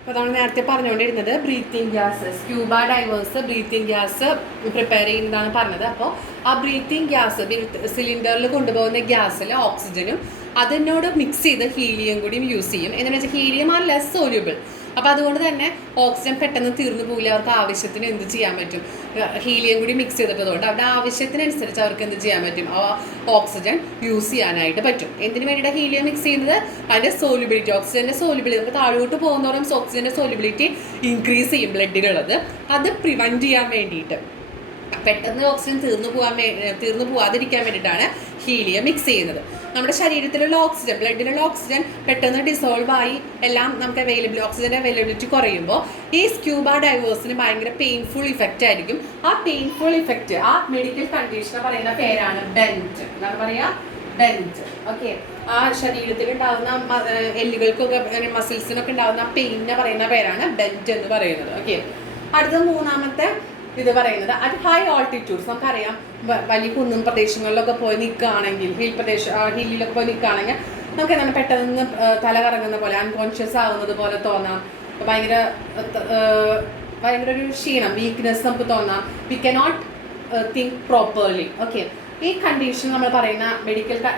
അപ്പോൾ നമ്മൾ നേരത്തെ പറഞ്ഞുകൊണ്ടിരുന്നത് breathing gas, scuba diverse breathing gas prepare ചെയ്യുന്നതാണ് പറഞ്ഞത്. അപ്പോൾ ആ ബ്രീത്തിങ് ഗ്യാസ് സിലിണ്ടറിൽ കൊണ്ടുപോകുന്ന ഗ്യാസിൽ ഓക്സിജനും അതിനോട് മിക്സ് ചെയ്ത് ഹീലിയം കൂടിയും യൂസ് ചെയ്യും. എന്ന് വെച്ചാൽ ഹീലിയം ആർ ലെസ് സോല്യൂബിൾ. അപ്പോൾ അതുകൊണ്ട് തന്നെ ഓക്സിജൻ പെട്ടെന്ന് തീർന്നു പോകില്ല. അവർക്ക് ആവശ്യത്തിന് എന്ത് ചെയ്യാൻ പറ്റും, ഹീലിയം കൂടി മിക്സ് ചെയ്തിട്ടതുകൊണ്ട് അവരുടെ ആവശ്യത്തിനനുസരിച്ച് അവർക്ക് എന്ത് ചെയ്യാൻ പറ്റും, ആ ഓക്സിജൻ യൂസ് ചെയ്യാനായിട്ട് പറ്റും. എന്തിനു വേണ്ടിയിട്ട് ഹീലിയം മിക്സ് ചെയ്യുന്നത്? അതിൻ്റെ സോല്യൂബിലിറ്റി, ഓക്സിജൻ്റെ സോല്യൂബിലിറ്റി. നമുക്ക് താഴോട്ട് പോകുന്നതോറും ഓക്സിജൻ്റെ സോല്യൂബിലിറ്റി ഇൻക്രീസ് ചെയ്യും ബ്ലഡിലുള്ളത്. അത് പ്രിവെൻറ്റ് ചെയ്യാൻ വേണ്ടിയിട്ട്, പെട്ടെന്ന് ഓക്സിജൻ തീർന്നു പോവാതിരിക്കാൻ വേണ്ടിയിട്ടാണ് ഹീലിയം മിക്സ് ചെയ്യുന്നത്. നമ്മുടെ ശരീരത്തിലുള്ള ഓക്സിജൻ, ബ്ലഡിലുള്ള ഓക്സിജൻ പെട്ടെന്ന് ഡിസോൾവ് ആയി എല്ലാം നമുക്ക് ഓക്സിജൻ്റെ അവൈലബിലിറ്റി കുറയുമ്പോൾ ഈ സ്ക്യൂബ ഡൈവേഴ്സിന് ഭയങ്കര പെയിൻഫുൾ ഇഫക്റ്റ് ആയിരിക്കും. ആ പെയിൻഫുൾ ഇഫക്റ്റ്, ആ മെഡിക്കൽ കണ്ടീഷനെ പറയുന്ന പേരാണ് ബെൻറ്റ്. എന്താണ് പറയുക? ബെൻറ്റ്. ഓക്കെ. ആ ശരീരത്തിൽ ഉണ്ടാകുന്ന എല്ലുകൾക്കൊക്കെ മസിൽസിനൊക്കെ ഉണ്ടാകുന്ന പെയിനെ പറയുന്ന പേരാണ് ബെൻറ്റ് എന്ന് പറയുന്നത്. ഓക്കെ. അടുത്ത മൂന്നാമത്തെ ഇത് പറയുന്നത് അറ്റ് ഹൈ ഓൾട്ടിറ്റ്യൂഡ്സ്. നമുക്കറിയാം, വലിയ കുന്നും പ്രദേശങ്ങളിലൊക്കെ പോയി നിൽക്കുകയാണെങ്കിൽ, ഹില്ലിലൊക്കെ പോയി നിൽക്കുകയാണെങ്കിൽ നമുക്ക് എന്താണ് പെട്ടെന്ന് തല കറങ്ങുന്ന പോലെ, അൺകോൺഷ്യസ് ആവുന്നത് പോലെ തോന്നാം. ഭയങ്കര ഒരു ക്ഷീണം, വീക്ക്നെസ് നമുക്ക് തോന്നാം. We cannot think properly. Okay. ഈ കണ്ടീഷൻ നമ്മൾ പറയുന്ന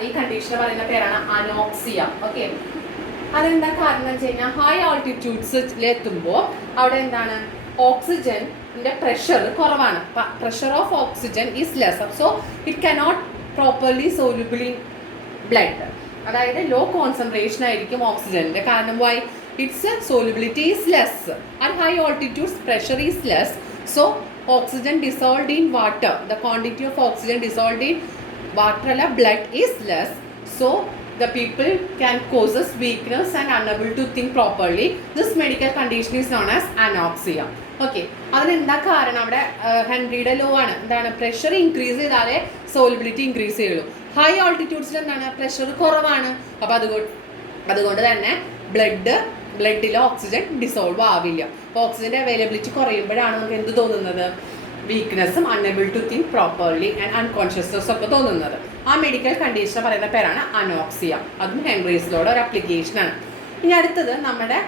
ഈ കണ്ടീഷൻ പറയുന്ന പേരാണ് അനോക്സിയ. ഓക്കെ. അതെന്താ കാരണം എന്ന് വെച്ച് കഴിഞ്ഞാൽ, ഹൈ ഓൾട്ടിറ്റ്യൂഡ്സിലെത്തുമ്പോൾ അവിടെ എന്താണ്, ഓക്സിജൻ്റെ പ്രഷർ കുറവാണ്. Pressure of oxygen is less, so it cannot properly soluble in blood. അതായത് ലോ കോൺസെൻട്രേഷൻ ആയിരിക്കും ഓക്സിജൻ്റെ. കാരണം why? Its solubility is less. At high altitudes pressure is less, so oxygen dissolved in water, the quantity of oxygen dissolved in water അല്ല blood is less, so the people can causes weakness and unable to think properly. This medical condition is known as anoxia. Okay. അതിനെന്താ കാരണം? അവിടെ ഹെൻറിയുടെ law ആണ്. എന്താണ്? Pressure increase ചെയ്താലേ solubility increase ചെയ്യുള്ളൂ. High ഓൾട്ടിറ്റ്യൂഡ്സിൽ എന്താണ്, pressure കുറവാണ്. അപ്പോൾ അതുകൊണ്ട് തന്നെ ബ്ലഡിൽ ഓക്സിജൻ ഡിസോൾവ് ആവില്ല. അപ്പോൾ ഓക്സിജൻ്റെ അവൈലബിലിറ്റി കുറയുമ്പോഴാണ് നമുക്ക് എന്ത് തോന്നുന്നത്? വീക്ക്നെസ്സും unable to think properly and unconsciousness ഒക്കെ തോന്നുന്നത്. ആ മെഡിക്കൽ കണ്ടീഷൻ പറയുന്ന പേരാണ് അനോക്സിയ. അതും ഹെൻറീസിലോടെ ഒരു അപ്ലിക്കേഷനാണ്. ഇനി അടുത്തത് നമ്മുടെ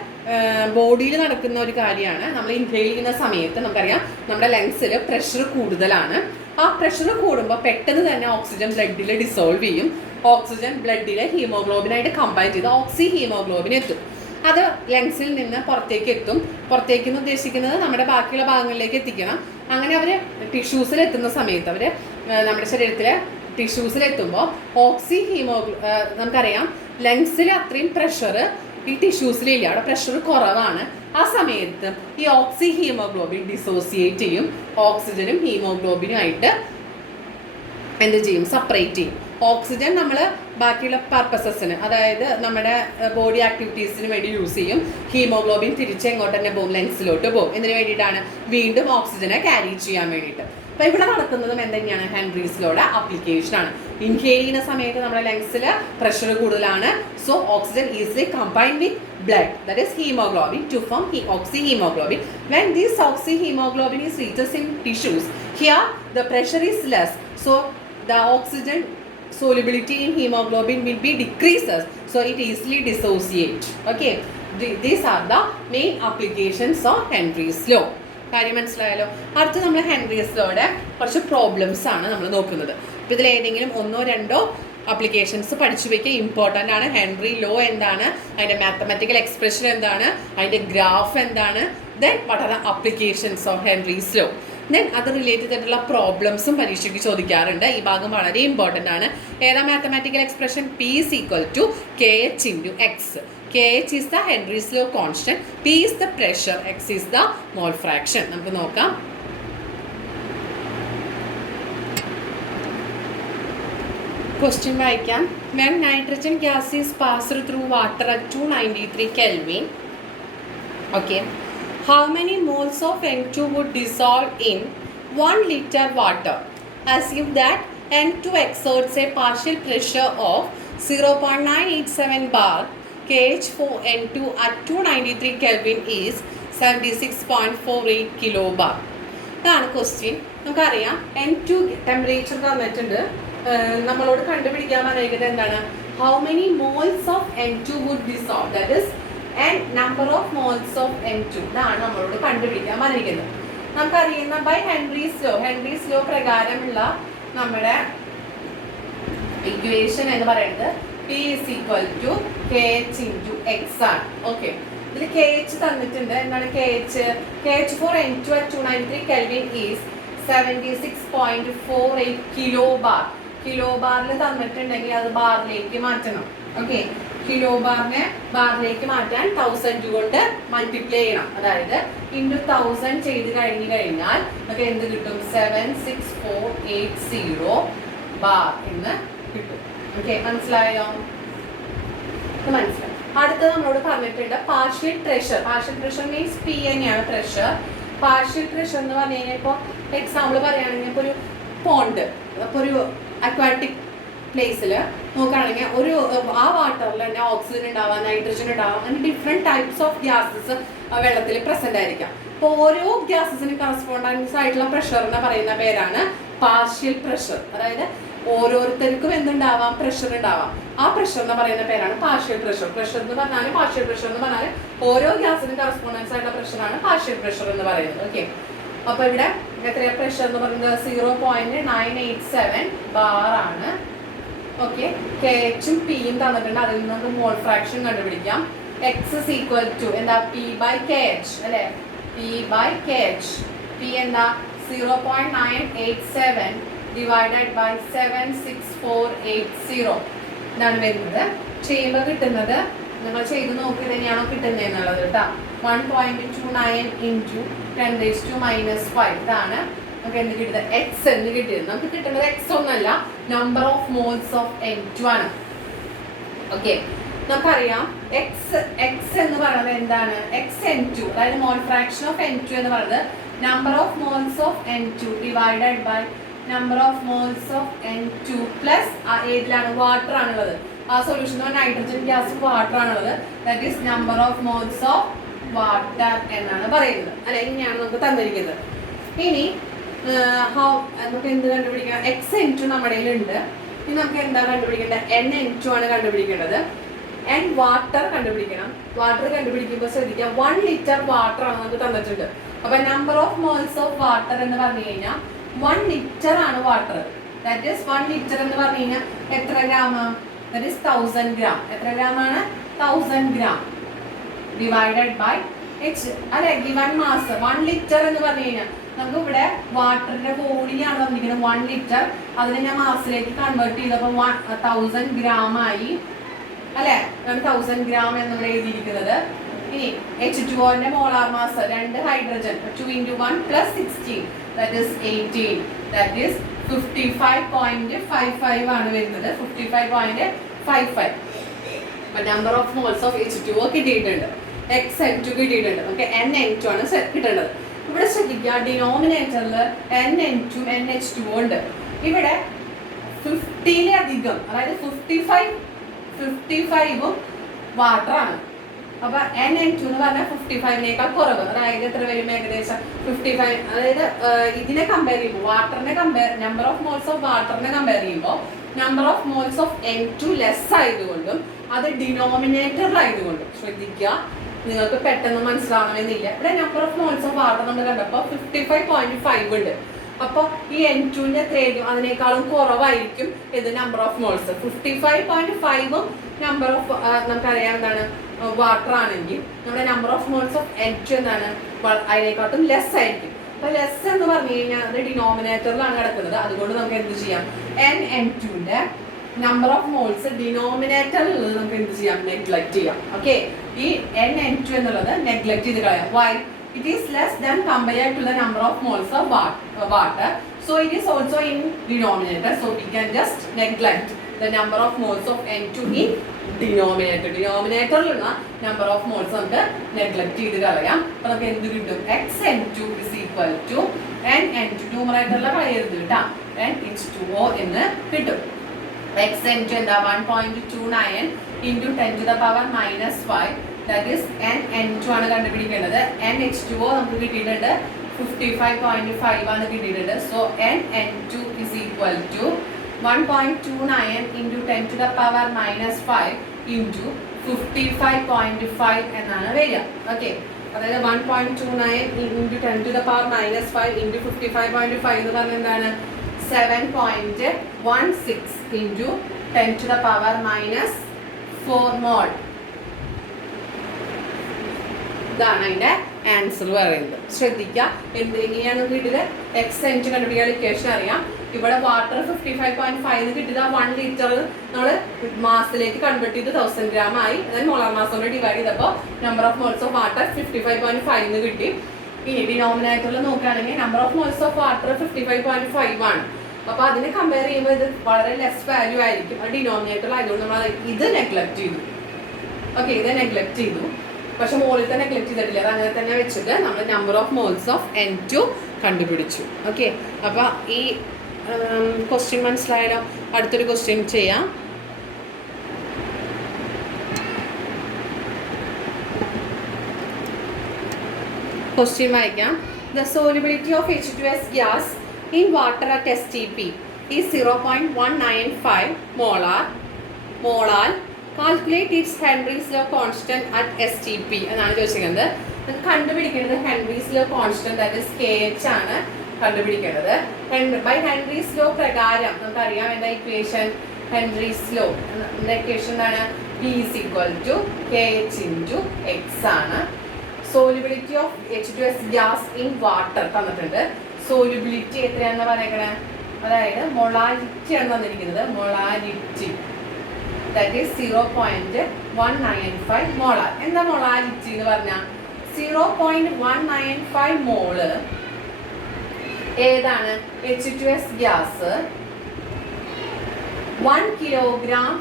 ബോഡിയിൽ നടക്കുന്ന ഒരു കാര്യമാണ്. നമ്മൾ ഇൻഹെയിൽ ചെയ്യുന്ന സമയത്ത് നമുക്കറിയാം, നമ്മുടെ ലങ്സിൽ പ്രഷർ കൂടുതലാണ്. ആ പ്രഷർ കൂടുമ്പോൾ പെട്ടെന്ന് തന്നെ ഓക്സിജൻ ബ്ലഡിൽ ഡിസോൾവ് ചെയ്യും. ഓക്സിജൻ ബ്ലഡിലെ ഹീമോഗ്ലോബിനായിട്ട് കമ്പൈൻ ചെയ്ത് ഓക്സി ഹീമോഗ്ലോബിൻ എത്തും. അത് ലങ്സിൽ നിന്ന് പുറത്തേക്ക് എത്തും. പുറത്തേക്ക് എന്ന് ഉദ്ദേശിക്കുന്നത് നമ്മുടെ ബാക്കിയുള്ള ഭാഗങ്ങളിലേക്ക് എത്തിക്കണം. അങ്ങനെ അവർ ടിഷ്യൂസിൽ എത്തുന്ന സമയത്ത്, നമ്മുടെ ശരീരത്തിലെ ടിഷ്യൂസിലെത്തുമ്പോൾ നമുക്കറിയാം ലങ്സിൽ അത്രയും പ്രഷർ ഈ ടിഷ്യൂസിലില്ല, അവിടെ പ്രഷർ കുറവാണ്. ആ സമയത്ത് ഈ ഓക്സി ഹീമോഗ്ലോബിൻ ഡിസോസിയേറ്റ് ചെയ്യും. ഓക്സിജനും ഹീമോഗ്ലോബിനുമായിട്ട് എന്ത് ചെയ്യും? സെപ്പറേറ്റ് ചെയ്യും. ഓക്സിജൻ നമ്മൾ ബാക്കിയുള്ള പർപ്പസസിന്, അതായത് നമ്മുടെ ബോഡി ആക്ടിവിറ്റീസിന് വേണ്ടി യൂസ് ചെയ്യും. ഹീമോഗ്ലോബിൻ തിരിച്ച് എങ്ങോട്ട് തന്നെ പോകും? ലെങ്സിലോട്ട് പോകും. എന്തിനു വേണ്ടിയിട്ടാണ്? വീണ്ടും ഓക്സിജനെ ക്യാരി ചെയ്യാൻ വേണ്ടിയിട്ട്. അപ്പോൾ ഇവിടെ നടക്കുന്നതും എന്തെന്നെയാണ്? ഹെൻറീസിലോടെ ആപ്ലിക്കേഷനാണ്. ഇൻഹെയിൽ ചെയ്യുന്ന സമയത്ത് നമ്മുടെ ലങ്സിൽ പ്രഷർ കൂടുതലാണ്. So oxygen easily combined with blood, that is hemoglobin, to form oxyhemoglobin. When this oxyhemoglobin is reaches in tissues, here the pressure is less, so the oxygen solubility in hemoglobin will be decreases, so it easily dissociates. Okay, these are the main applications of Henry's law. കാര്യം മനസ്സിലായല്ലോ. അടുത്ത് നമ്മൾ Henry's ലോയുടെ കുറച്ച് problems ആണ് നമ്മൾ നോക്കുന്നത്. അപ്പോൾ ഇതിൽ ഏതെങ്കിലും ഒന്നോ രണ്ടോ അപ്ലിക്കേഷൻസ് പഠിച്ചു വയ്ക്കുക, ഇമ്പോർട്ടൻ്റ് ആണ്. ഹെൻറി ലോ എന്താണ്, അതിൻ്റെ മാത്തമാറ്റിക്കൽ എക്സ്പ്രഷൻ എന്താണ്, അതിൻ്റെ ഗ്രാഫ് എന്താണ്, then what are the applications of Henry's law, then അത് റിലേറ്റഡ് ആയിട്ടുള്ള പ്രോബ്ലംസും പരീക്ഷയ്ക്ക് ചോദിക്കാറുണ്ട്. ഈ ഭാഗം വളരെ ഇമ്പോർട്ടൻ്റ് ആണ്. ഏതാ mathematical expression? P is equal to KH into X. KH is the Henry's law constant, P is the pressure, X is the mole fraction. നമുക്ക് നോക്കാം. ക്വസ്റ്റ്യൻ വായിക്കാം. When nitrogen gas is passed through water at 293 Kelvin, okay, how many moles of N2 would dissolve in 1 liter water? Assume that N2 exerts a partial pressure of 0.987 bar. KH for N2 at 293 Kelvin is 76.48 kilobar. ഇതാണ് question. നമുക്കറിയാം N2 temperature തന്നിട്ടുണ്ട്. നമ്മളോട് കണ്ടുപിടിക്കാൻ പറയുന്നത് എന്താണ്? How many moles of N2 would dissolve, that is and number of moles of N2 ഇതാണ് നമ്മളോട് കണ്ടുപിടിക്കാൻ പറഞ്ഞിരിക്കുന്നത്. നമുക്കറിയുന്ന ബൈ ഹെൻറീസ് ലോ പ്രകാരമുള്ള നമ്മുടെ ഇക്വേഷൻ എന്ന് പറയുന്നത് P is equal to KH into X ആണ്. ഓക്കെ, ഇതിൽ KH തന്നിട്ടുണ്ട്. എന്താണ് KH? KH for N2 at 293 Kelvin is 76.48 kilo bar. Kilo ബാറിൽ തന്നിട്ടുണ്ടെങ്കിൽ അത് ബാറിലേക്ക് മാറ്റണം. ഓക്കെ, കിലോ ബാറിനെ ബാറിലേക്ക് മാറ്റാൻ 1000 കൊണ്ട് മൾട്ടിപ്ലൈ ചെയ്യണം. അതായത് ഇൻറ്റു 1000 ചെയ്ത് കഴിഞ്ഞാൽ നമുക്ക് എന്ത് കിട്ടും? 76480 ബാർ എന്ന് കിട്ടും. ഓക്കെ, മനസ്സിലായോ? മനസ്സിലായി. അടുത്തത് നമ്മളോട് പറഞ്ഞിട്ടുണ്ട് partial pressure. Partial pressure means P തന്നെയാണ് പ്രഷർ. പാർഷ്യൽ പ്രഷർ എന്ന് പറഞ്ഞു കഴിഞ്ഞാൽ ഇപ്പോൾ എക്സാമ്പിൾ പറയുകയാണെങ്കിൽ ഇപ്പോൾ ഒരു പോണ്ട്, അപ്പോൾ ഒരു അക്വാറ്റിക് പ്ലേസിൽ നോക്കുകയാണെങ്കിൽ ഒരു ആ വാട്ടറിൽ തന്നെ ഓക്സിജൻ ഉണ്ടാവാം, നൈട്രജൻ ഉണ്ടാവാം, അങ്ങനെ ഡിഫറെൻറ്റ് ടൈപ്സ് ഓഫ് ഗ്യാസസ് വെള്ളത്തിൽ പ്രസന്റ് ആയിരിക്കാം. അപ്പോൾ ഓരോ ഗ്യാസസിന് കറസ്പോണ്ടൻസ് ആയിട്ടുള്ള പ്രഷറിനെ പറയുന്ന പേരാണ് പാർഷ്യൽ പ്രഷർ. അതായത് ഓരോരുത്തർക്കും എന്തുണ്ടാവാം? പ്രഷർ ഉണ്ടാവാം. ആ പ്രഷറിനെ പറയുന്ന പേരാണ് പാർഷ്യൽ പ്രഷർ. പ്രഷർ എന്ന് പറഞ്ഞാൽ പാർഷ്യൽ പ്രഷർ എന്ന് പറഞ്ഞാൽ ഓരോ ഗ്യാസിനും കറസ്പോണ്ടൻസ് ആയിട്ടുള്ള പ്രഷറാണ് പാർഷ്യൽ പ്രഷർ എന്ന് പറയുന്നത്. ഓക്കെ, അപ്പൊ ഇവിടെ എത്രയാ പ്രഷർ എന്ന് പറയുന്നത്? 0.987 ബാർ ആണ്. ഓക്കെ, KHും Pയും തന്നിട്ടുണ്ട്. അതിൽ നിന്ന് നമുക്ക് മോൾ ഫ്രാക്ഷൻ കണ്ടുപിടിക്കാം. X is equal to എന്താ? P by KH അല്ലെ? P by KH. P എന്താ? 0.987 divided by 76480 ഇതാണ് വരുന്നത്. ചെയ്യുമ്പോൾ കിട്ടുന്നത് നിങ്ങൾ ചെയ്ത് നോക്കി തന്നെയാണോ കിട്ടുന്നത് എന്നുള്ളത് കേട്ടോ. 1.29 into 10⁻⁻5 ഇതാണ് നമുക്ക് എന്ത് കിട്ടുന്നത്? X എന്ന് കിട്ടിയത്. നമുക്ക് കിട്ടുന്നത് X ഒന്നല്ല, number of moles of N2 ആണ്. ഓക്കെ, നമുക്കറിയാം X എന്ന് പറയുന്നത് എന്താണ്? XN2 അതായത് മോൾ ഫ്രാക്ഷൻ ഓഫ് N2 എന്ന് പറയുന്നത് number of moles of N2 divided by number of moles of N2 plus ഏതിലാണ്? വാട്ടർ ആണുള്ളത്. ആ സൊല്യൂഷൻ നൈട്രജൻ ഗ്യാസും വാട്ടർ ആണുള്ളത്. That is number of moles of water എന്നാണ് പറയുന്നത്. അല്ലെ, ഇങ്ങനെയാണ് നമുക്ക് തന്നിരിക്കുന്നത്. ഇനി നമുക്ക് എന്ത് കണ്ടുപിടിക്കാം? XN2 നമ്മുടെ കയ്യിലുണ്ട്. ഇനി നമുക്ക് എന്താ കണ്ടുപിടിക്കേണ്ടത്? NN2 ആണ് കണ്ടുപിടിക്കേണ്ടത്. വാട്ടർ കണ്ടുപിടിക്കണം. വാട്ടർ കണ്ടുപിടിക്കുമ്പോൾ ശ്രദ്ധിക്കുക, 1 ലിറ്റർ വാട്ടർ ആണ് നമുക്ക് തന്നിട്ടുണ്ട്. അപ്പൊ number of moles of water എന്ന് പറഞ്ഞു കഴിഞ്ഞാൽ 1 ലിറ്റർ ആണ് വാട്ടർ. ദാറ്റ് ഈസ് 1 ലിറ്റർ എന്ന് പറഞ്ഞു കഴിഞ്ഞാൽ എത്ര ഗ്രാം? That is 1000 gram. എത്ര ഗ്രാം ആണ്? 1000 ഗ്രാം ഡിവൈഡഡ് ബൈ H അല്ലെ, ഗിവൺ മാസ്. 1 ലിറ്റർ എന്ന് പറഞ്ഞു കഴിഞ്ഞാൽ നമുക്ക് ഇവിടെ വാട്ടറിന്റെ വോളിയാണ് തന്നിരിക്കുന്നത് 1 ലിറ്റർ. അതിനെ ഞാൻ മാസിലേക്ക് കൺവേർട്ട് ചെയ്തപ്പോൾ 1000 ഗ്രാം ആയി അല്ലെ. 1000 ഗ്രാം എന്നിവിടെ എഴുതിയിരിക്കുന്നത്. ഇനി H2O molar mass 2 hydrogen 2 into 1 plus 16 that is 18 that is 55.55 ആണ് വരുന്നത്. 55.55. Number of moles of H2O കിട്ടിയിട്ടുണ്ട്. XN2 കിട്ടിയിട്ടുണ്ട്. ഓക്കെ, NN2 ആണ് കിട്ടേണ്ടത്. ഇവിടെ ശ്രദ്ധിക്കുക, ഡിനോമിനേറ്ററിൽ NN2 NH2O ഉണ്ട്. ഇവിടെ 50-ലധികം അതായത് 55ഉം വാട്ടർ ആണ്. അപ്പൊ NN2 എന്ന് പറഞ്ഞാൽ 55നേക്കാൾ കുറവ്. അതായത് എത്ര വരും? ഏകദേശം 55. അതായത് ഇതിനെ കമ്പയർ ചെയ്യുമ്പോൾ വാട്ടറിനെ നമ്പർ ഓഫ് മോൾസ് ഓഫ് വാട്ടറിനെ കമ്പയർ ചെയ്യുമ്പോൾ number of moles of N2 less ആയതുകൊണ്ടും അത് ഡിനോമിനേറ്ററിലായതുകൊണ്ടും ശ്രദ്ധിക്കുക, നിങ്ങൾക്ക് പെട്ടെന്ന് മനസ്സിലാവണമെന്നില്ല. ഇവിടെ number of moles of water നമ്മൾ കണ്ടപ്പോൾ 55.5 ഉണ്ട്. അപ്പോൾ ഈ N2ന്റെ എത്രയായിരിക്കും? അതിനേക്കാളും കുറവായിരിക്കും ഇത് നമ്പർ ഓഫ് മോൾസ്. 55.5ഉം നമ്പർ ഓഫ് നമുക്കറിയാം എന്താണ് വാട്ടർ ആണെങ്കിൽ നമ്മുടെ number of moles of N2 എന്താണ്? അതിനേക്കാട്ടും ലെസ് ആയിരിക്കും. അപ്പൊ ലെസ് എന്ന് പറഞ്ഞു കഴിഞ്ഞാൽ അത് ഡിനോമിനേറ്ററിലാണ് കിടക്കുന്നത്. അതുകൊണ്ട് നമുക്ക് എന്ത് ചെയ്യാം? NN2ന്റെ നമ്പർ ഓഫ് മോൾസ് ഡിനോമിനേറ്ററിൽ നമുക്ക് എന്ത് ചെയ്യാം? നെഗ്ലക്ട് ചെയ്യാം. ഓക്കെ, ഈ NN2 എന്നുള്ളത് നെഗ്ലക്ട് ചെയ്ത് കളയാം. Y? It is less than compared to the number of moles of water. So it is also in denominator. So we can just neglect the number of moles of N2 in denominator. Denominator number of moles നമുക്ക് neglect ചെയ്ത് കളയാം. അപ്പോൾ നമുക്ക് എന്ത് കിട്ടും? XN2 is equal to NN2 ന്യൂമറേറ്ററിലെ കളയരുത് കേട്ടോ, NH2O എന്ന് കിട്ടും. XN2 എന്താ? 1.29 into 10 to the power minus 5. That is NN2 ആണ് കണ്ടുപിടിക്കേണ്ടത്. NH2O നമുക്ക് കിട്ടിയിട്ടുണ്ട് 55.5 ആണ് കിട്ടിയിട്ടുണ്ട്. So NN2 is equal to 1.29 into 10 to the power minus 5 into 55.5 എന്നാണ് വരിക. ഓക്കെ, അതായത് 1.29 ഇൻറ്റു 10⁻⁵ ഇൻറ്റു 55.5 എന്ന് പറഞ്ഞാൽ എന്താണ്? 7.16 ഇൻറ്റു 10⁻⁻4 മോൾ. ഇതാണ് അതിൻ്റെ ആൻസർ പറയുന്നത്. ശ്രദ്ധിക്കുക, എങ്ങനെയാണ് കിട്ടിയത്? എക്സ് എൻറ്റ് കണ്ടുപിടിക്കാൻ ഇക്വേഷൻ അറിയാം. ഇവിടെ വാട്ടർ 55.5 കിട്ടിയത് 1 ലിറ്റർ നമ്മൾ മാസത്തിലേക്ക് കൺവേർട്ട് ചെയ്ത് 1000 ഗ്രാം ആയി. അതായത് മോളാർ മാസ് കൊണ്ട് ഡിവൈഡ് ചെയ്തപ്പോൾ number of moles of water 55.5 കിട്ടി. ഇനി ഡിനോമിനേറ്ററിൽ നോക്കുകയാണെങ്കിൽ number of moles of water 55.5 ആണ്. അപ്പോൾ അതിനെ കമ്പയർ ചെയ്യുമ്പോൾ ഇത് വളരെ ലെസ് വാല്യൂ ആയിരിക്കും. അത് ഡിനോമിനേറ്റർ ആയതുകൊണ്ട് നമ്മൾ ഇത് നെഗ്ലക്ട് ചെയ്തു. ഓക്കെ, ഇത് നെഗ്ലക്ട് ചെയ്തു. പക്ഷെ മോളിൽ തന്നെ നെഗ്ലക്ട് ചെയ്തിട്ടില്ല. അത് അങ്ങനെ തന്നെ വെച്ചിട്ട് നമ്മൾ number of moles of N2 കണ്ടുപിടിച്ചു. ഓക്കെ, അപ്പോൾ ഈ ക്വസ്റ്റ്യൻ മനസ്സിലായാലോ? അടുത്തൊരു ക്വസ്റ്റ്യൻ ചെയ്യാം. ക്വസ്റ്റ്യൻ വായിക്കാം. The solubility of H2S gas in water at STP is 0.195 molar. Calculate it's Henry's law constant at STP എന്നാണ് ചോദിച്ചിരിക്കുന്നത്. കണ്ടുപിടിക്കേണ്ടത് Henry's law constant, that is KH ആണ് കണ്ടുപിടിക്കേണ്ടത്. ബൈ ഹെൻറീസ് ലോ പ്രകാരം നമുക്കറിയാം എന്താ ഇക്വേഷൻ? ഹെൻറീസ് ലോ ഇക്വേഷൻ എന്താണ്? P is equal to KH into X ആണ്. Solubility of H2S gas in water തന്നിട്ടുണ്ട്. സോലിബിലിറ്റി എത്രയാണെന്ന് പറയണേ? അതായത് മൊളാലിറ്റി ആണ് തന്നിരിക്കുന്നത്. Molality that is 0.195 molar. എന്താ മൊളാലിറ്റി എന്ന് പറഞ്ഞാൽ? 0.195 മോള് ഏതാണ്? H2S ഗ്യാസ് 1 കിലോഗ്രാം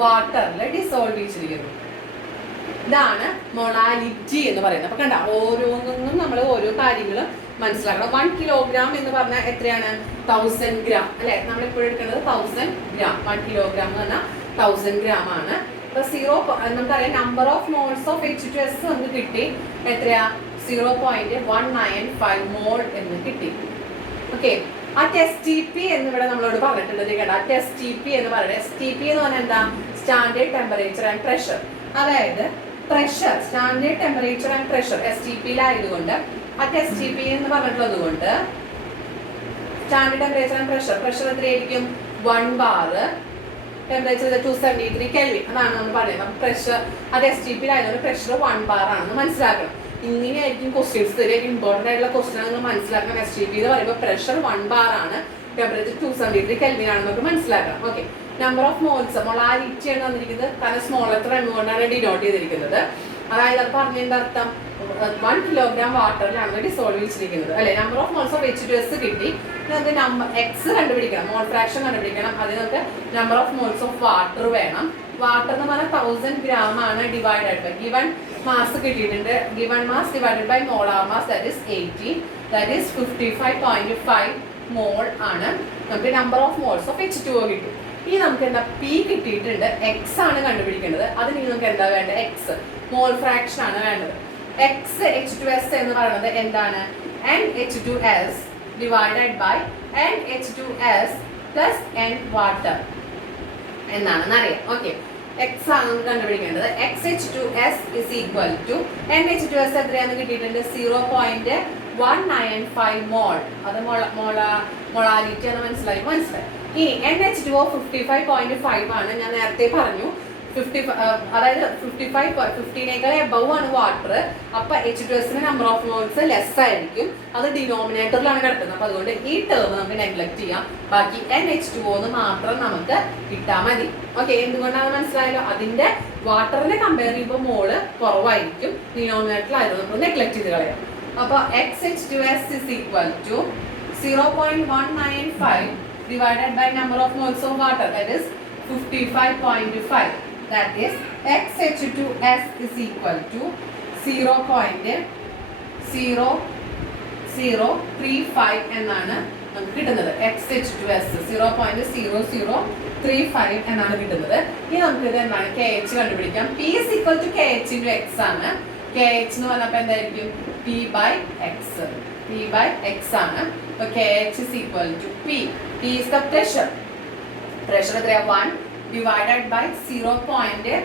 വാട്ടറിൽ ഡിസോൾവ് ചെയ്തിരിക്കുന്നു. ഇതാണ് മൊളാലിറ്റി എന്ന് പറയുന്നത്. അപ്പൊ കണ്ട, ഓരോന്നും നമ്മൾ ഓരോ കാര്യങ്ങളും മനസ്സിലാക്കണം. 1 കിലോഗ്രാം എന്ന് പറഞ്ഞാൽ എത്രയാണ്? 1000 ഗ്രാം അല്ലെ? നമ്മൾ എപ്പോഴും എടുക്കേണ്ടത് 1000 ഗ്രാം. 1 കിലോഗ്രാം എന്ന് പറഞ്ഞാൽ 1000 ഗ്രാം ആണ്. അപ്പൊ നമുക്കറിയാം number of moles of H2S നമുക്ക് കിട്ടി. എത്രയാ? 0.195 മോൾ എന്ന് കിട്ടി. ഓക്കെ, അറ്റ് STP എന്നിവിടെ നമ്മളോട് പറഞ്ഞിട്ടുണ്ട്. കേട്ടോ, അറ്റ് STP എന്ന് പറയുന്നത്, STP എന്ന് പറഞ്ഞാൽ എന്താ? Standard temperature and pressure. അതായത് pressure, standard temperature and pressure STPയിലായതുകൊണ്ട് അറ്റ് STP എന്ന് പറഞ്ഞിട്ടുള്ളത് കൊണ്ട് സ്റ്റാൻഡേർഡ് ടെമ്പറേച്ചർ ആൻഡ് പ്രഷർ എത്രയായിരിക്കും? 1 ബാർ. Temperature 273 kelvin. അതാണ് നമ്മൾ പറയുന്നത്. അപ്പം പ്രഷർ അത് STPയിലായതുകൊണ്ട് പ്രഷർ 1 ബാർ ആണെന്ന് മനസ്സിലാക്കണം. ഇങ്ങനെയായിരിക്കും ക്വസ്റ്റ്യൻസ് തരിക. ഇമ്പോർട്ടൻ്റ് ആയിട്ടുള്ള ക്വസ്റ്റ്യൻ നിങ്ങൾ മനസ്സിലാക്കണം. STP എന്ന് പറയുമ്പോൾ പ്രഷർ 1 ബാർ ആണ്, ടെമ്പറേച്ചർ 273 കെൽവിൻ ആണെന്നൊക്കെ മനസ്സിലാക്കണം. Okay, number of moles molality ആണ് തന്നിരിക്കുന്നത്. കാരണം സ്മോൾ ലെറ്റർ M കൊണ്ടാണ് ഡിനോട്ട് ചെയ്തിരിക്കുന്നത്. അതായത് അത് പറഞ്ഞതിൻ്റെ അർത്ഥം 1 കിലോഗ്രാം വാട്ടറിലാണ് ഡിസോൾവ് ചെയ്തിരിക്കുന്നത് അല്ലെ? Number of moles of H2S കിട്ടി. നമുക്ക് നമ്പർ എക്സ് കണ്ടുപിടിക്കണം, മോൾ ഫ്രാക്ഷൻ കണ്ടുപിടിക്കണം. അതിന് നമുക്ക് number of moles of water വേണം. വാട്ടർ എന്ന് പറഞ്ഞാൽ 1000 ഗ്രാം ആണ് ഡിവൈഡഡ് ബൈ ഗിവൺ മാസ് കിട്ടിയിട്ടുണ്ട്. Given mass divided by molar mass that is 80, that is 55.5 mole ആണ്. നമുക്ക് number of moles of H2O കിട്ടും. ഇനി നമുക്ക് എന്താ? P കിട്ടിയിട്ടുണ്ട്. എക്സ് ആണ് കണ്ടുപിടിക്കേണ്ടത്. അതിന് നമുക്ക് എന്താ വേണ്ടത്? എക്സ്, മോൾ ഫ്രാക്ഷൻ ആണ് വേണ്ടത്. എക്സ് H2S എന്ന് പറയുന്നത് എന്താണ്? NH2S divided by NH2S plus N water എന്നാണെന്ന് അറിയാം. ഓക്കെ, എക്സ് ആണ് നമുക്ക് കണ്ടുപിടിക്കേണ്ടത്. XH2S is equal to NH2S എത്രയാണെന്ന് കിട്ടിയിട്ടുണ്ട്? 0.195 മോൾ. അത് മൊളാലിറ്റി എന്ന് മനസ്സിലായി. ഇനി NH2O 55.5 ആണ്. ഞാൻ നേരത്തെ പറഞ്ഞു 50, അതായത് 15 എബവ് ആണ് വാട്ടർ. അപ്പൊ H2Sന്റെ നമ്പർ ഓഫ് മോൾസ് ലെസ് ആയിരിക്കും. അത് ഡിനോമിനേറ്ററിലാണ് കിടക്കുന്നത്. അപ്പൊ അതുകൊണ്ട് ഈ ടേം നമുക്ക് നെഗ്ലക്ട് ചെയ്യാം. ബാക്കി NH2O എന്ന് മാത്രം നമുക്ക് കിട്ടാൻ മതി. ഓക്കെ, എന്തുകൊണ്ടാണ് മനസ്സിലായല്ലോ? അതിന്റെ വാട്ടറിനെ കമ്പയർ ചെയ്യുമ്പോൾ മോള് കുറവായിരിക്കും. ഡിനോമിനേറ്ററിലായിരുന്നു നമുക്ക് നെഗ്ലക്ട് ചെയ്ത് കളയാം. അപ്പൊ XH2S is equal to 0.195 divided by number of moles of water, that is 55.5. That is XH2S is equal to 0.0035 എന്നാണ് നമുക്ക് കിട്ടുന്നത്. XH2S 0.0035 എന്നാണ് കിട്ടുന്നത്. ഇനി നമുക്ക് ഇത് എന്താണ്? KH കണ്ടുപിടിക്കാം. P is equal to KH into X ആണ്. KH എന്ന് പറഞ്ഞപ്പോൾ എന്തായിരിക്കും? P by X. P by X ആണ്. അപ്പോൾ KH is equal to P. P is the pressure. Pressure എത്രയാ? 1 divided by 0.195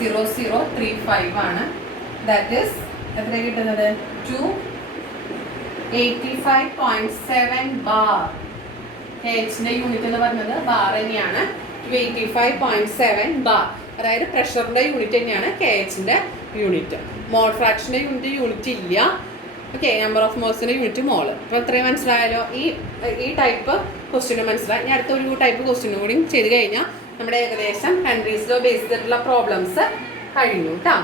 0.0035 ആണ്. ദാറ്റ് ഈസ് എത്ര കിട്ടുന്നത് 285.7 ബാർ. KHന്റെ യൂണിറ്റ് എന്ന് പറഞ്ഞത് ബാർ തന്നെയാണ്. 285.7 ബാർ, അതായത് പ്രഷറിന്റെ യൂണിറ്റ് തന്നെയാണ് KHന്റെ യൂണിറ്റ്. മോൾ ഫ്രാക്ഷന്റെ യൂണിറ്റ് ഇല്ല. ഓക്കെ, നമ്പർ ഓഫ് മോൾസിന്റെ യൂണിറ്റ് മോൾ. അപ്പോൾ ഇത്രയും മനസ്സിലായാലോ? ഈ ടൈപ്പ് ക്വസ്റ്റ്യന് മനസ്സിലായി. ഞാൻ അടുത്ത ഒരു ടൈപ്പ് ക്വസ്റ്റ്യനും കൂടി ചെയ്ത് കഴിഞ്ഞാൽ നമ്മുടെ ഏകദേശം കൺട്രീസിലോ ബേസ് ചെയ്തിട്ടുള്ള പ്രോബ്ലംസ് കഴിഞ്ഞു കേട്ടോ.